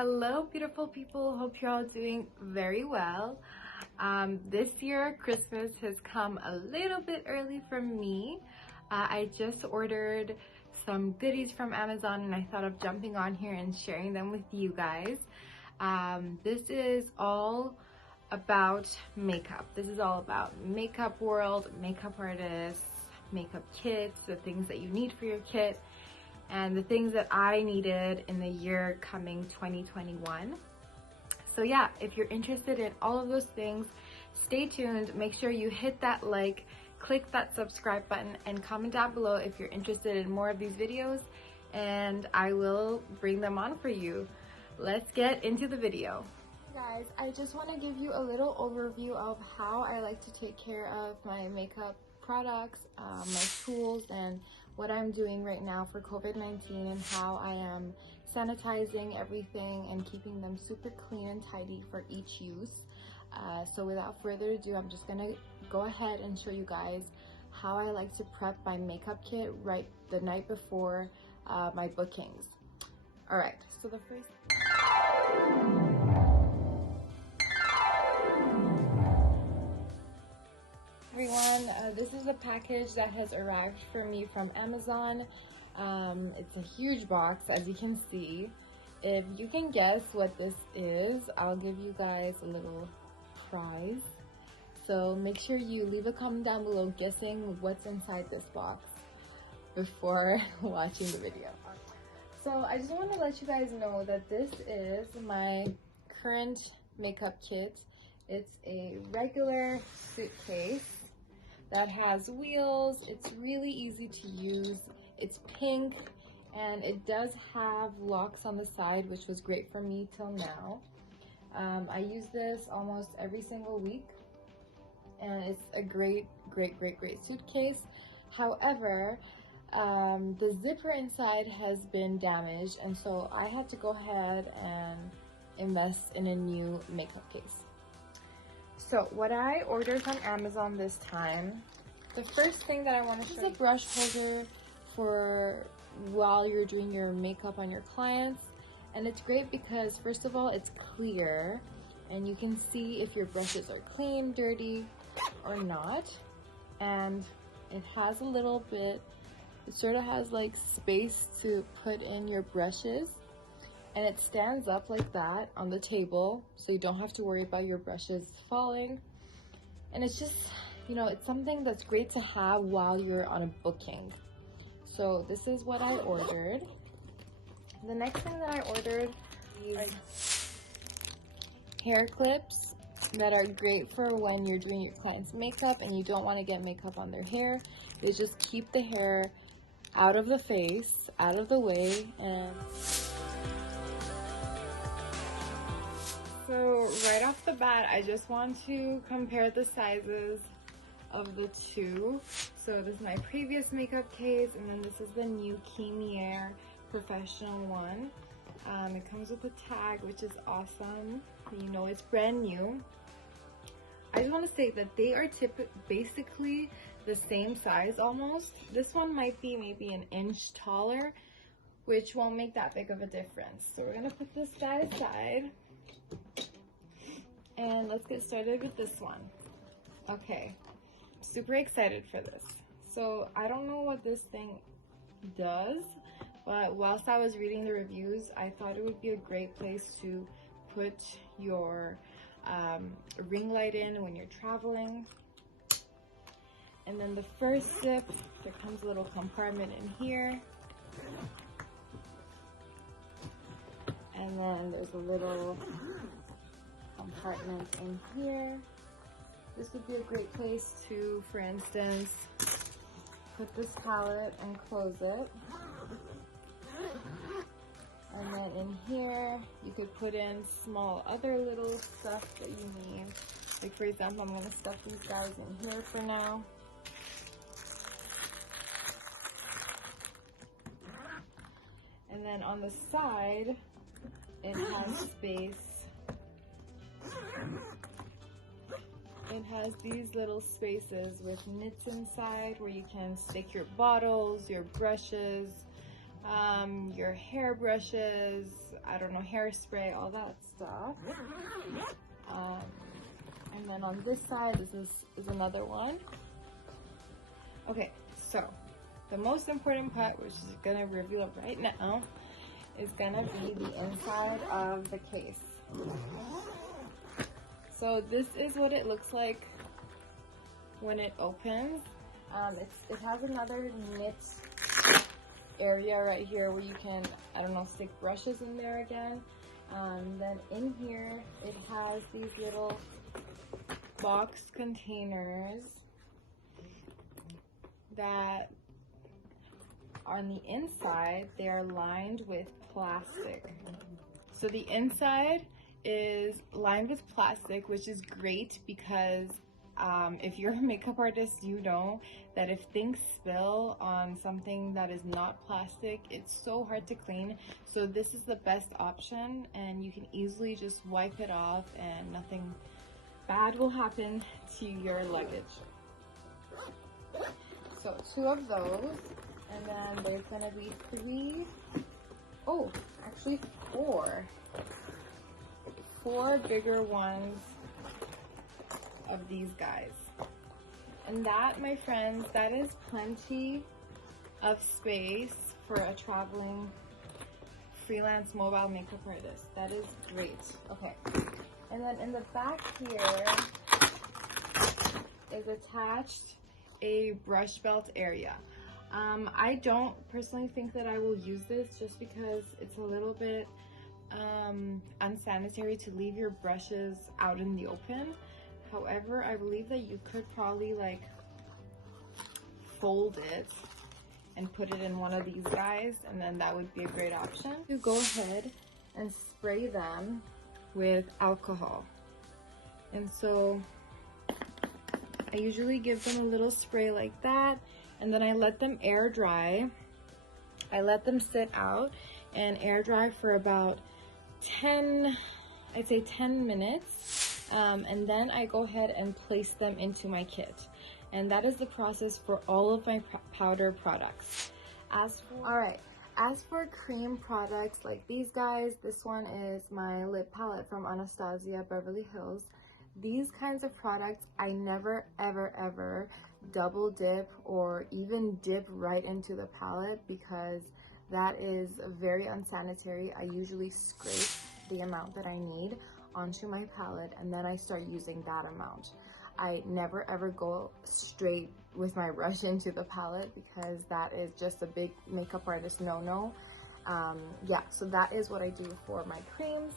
Hello beautiful people, hope you're all doing very well. This year Christmas has come a little bit early for me. I just ordered some goodies from Amazon and I thought of jumping on here and sharing them with you guys. This is all about makeup. This is all about makeup world, makeup artists, makeup kits, the things that you need for your kit, and the things that I needed in the year coming 2021. So yeah, if you're interested in all of those things, stay tuned. Make sure you hit that like, click that subscribe button, and comment down below if you're interested in more of these videos, and I will bring them on for you. Let's get into the video. Guys, I just want to give you a little overview of how I like to take care of my makeup products, my tools, and what I'm doing right now for COVID-19, and how I am sanitizing everything and keeping them super clean and tidy for each use. So without further ado, I'm just gonna go ahead and show you guys how I like to prep my makeup kit right the night before my bookings. All right, so the first everyone, this is a package that has arrived for me from Amazon. It's a huge box, as you can see. If you can guess what this is, I'll give you guys a little prize. So make sure you leave a comment down below guessing what's inside this box before watching the video. So I just want to let you guys know that this is my current makeup kit. It's a regular suitcase that has wheels. It's really easy to use. It's pink and it does have locks on the side, which was great for me till now. I use this almost every single week and it's a great suitcase. However, the zipper inside has been damaged, and so I had to go ahead and invest in a new makeup case. So what I ordered from Amazon this time, the first thing that I want to show you is a brush holder for while you're doing your makeup on your clients. And it's great because first of all, it's clear and you can see if your brushes are clean, dirty, or not. And it has a little bit, it sort of has like space to put in your brushes. And it stands up like that on the table, so you don't have to worry about your brushes falling. And it's just, you know, it's something that's great to have while you're on a booking. So this is what I ordered. The next thing that I ordered is hair clips that are great for when you're doing your client's makeup and you don't want to get makeup on their hair. They just keep the hair out of the face, out of the way. And so right off the bat, I just want to compare the sizes of the two. So this is my previous makeup case, and then this is the new Kemier professional one. It comes with a tag, which is awesome. You know it's brand new. I just want to say that they are basically the same size almost. This one might be maybe an inch taller, which won't make that big of a difference. So we're gonna put this guy aside. And let's get started with this one. Okay, super excited for this. So I don't know what this thing does, but whilst I was reading the reviews, I thought it would be a great place to put your ring light in when you're traveling. And then the first zip, there comes a little compartment in here. And then there's a little compartment in here. This would be a great place to, for instance, put this palette and close it. And then in here, you could put in small other little stuff that you need. Like for example, I'm gonna stuff these guys in here for now. And then on the side, it has space. It has these little spaces with nits inside where you can stick your bottles, your brushes, your hair brushes, I don't know, hairspray, all that stuff. And then on this side, this is another one. Okay, so the most important part, which is gonna reveal right now, is gonna be the inside of the case. So this is what it looks like when it opens. It has another knit area right here where you can, I don't know, stick brushes in there again. Then in here, it has these little box containers that on the inside, they are lined with plastic. So the inside is lined with plastic, which is great because if you're a makeup artist, you know that if things spill on something that is not plastic, it's so hard to clean. So this is the best option, and you can easily just wipe it off and nothing bad will happen to your luggage. So 2 of those, and then there's gonna be 3, oh, actually 4 bigger ones of these guys. And that, my friends, that is plenty of space for a traveling freelance mobile makeup artist. That is great. Okay. And then in the back here is attached a brush belt area. I don't personally think that I will use this just because it's a little bit unsanitary to leave your brushes out in the open. However, I believe that you could probably like fold it and put it in one of these guys, and then that would be a great option. You go ahead and spray them with alcohol. And so I usually give them a little spray like that, and then I let them air dry. I let them sit out and air dry for about 10 minutes. And then I go ahead and place them into my kit. And that is the process for all of my powder products. As for cream products like these guys, this one is my lip palette from Anastasia Beverly Hills. These kinds of products, I never ever double dip or even dip right into the palette because that is very unsanitary. I usually scrape the amount that I need onto my palette, and then I start using that amount. I never ever go straight with my brush into the palette because that is just a big makeup artist no-no. Yeah, so that is what I do for my creams.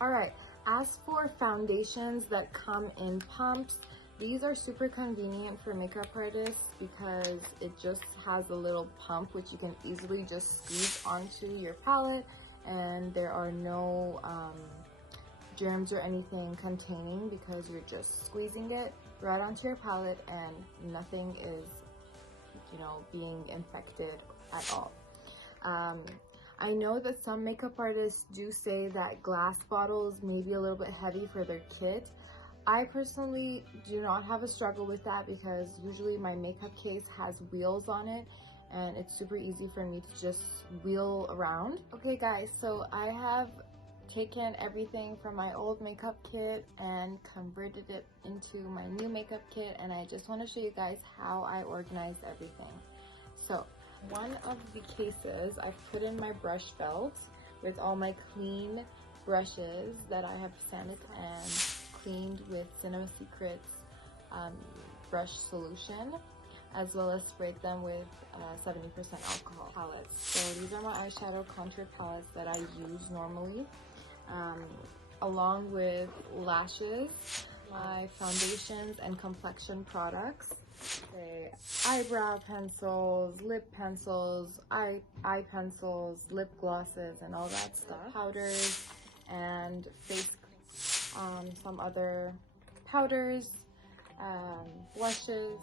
Alright, as for foundations that come in pumps, these are super convenient for makeup artists because it just has a little pump which you can easily just squeeze onto your palette, and there are no germs or anything containing because you're just squeezing it right onto your palette and nothing is, you know, being infected at all. I know that some makeup artists do say that glass bottles may be a little bit heavy for their kit. I personally do not have a struggle with that because usually my makeup case has wheels on it and it's super easy for me to just wheel around. Okay guys, so I have taken everything from my old makeup kit and converted it into my new makeup kit, and I just want to show you guys how I organized everything. So one of the cases I've put in my brush belt with all my clean brushes that I have sanded and cleaned with Cinema Secrets brush solution, as well as sprayed them with 70% alcohol palettes. So these are my eyeshadow contour palettes that I use normally, along with lashes, my foundations and complexion products, say eyebrow pencils, lip pencils, eye pencils, lip glosses, and all that stuff, powders and face some other powders, blushes.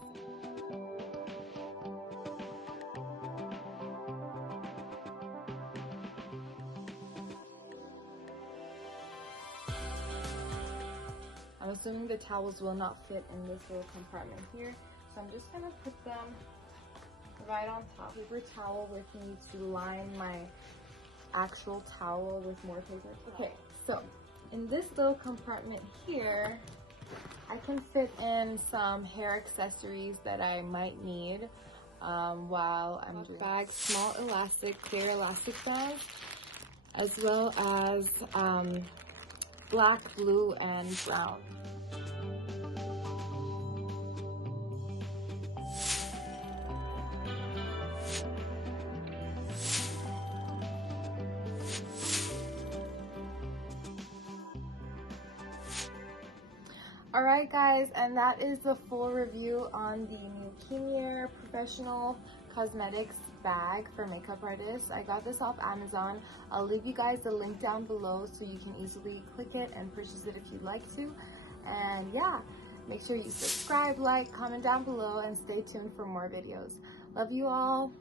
I'm assuming the towels will not fit in this little compartment here, so I'm just gonna put them provide on top paper towel with me to line my actual towel with more paper towel. Okay, so in this little compartment here, I can fit in some hair accessories that I might need while I'm doing bag, small elastic, clear elastic bag, as well as black, blue, and brown. Alright guys, and that is the full review on the new Kemier Professional Cosmetics bag for makeup artists. I got this off Amazon. I'll leave you guys the link down below so you can easily click it and purchase it if you'd like to. And yeah, make sure you subscribe, like, comment down below, and stay tuned for more videos. Love you all.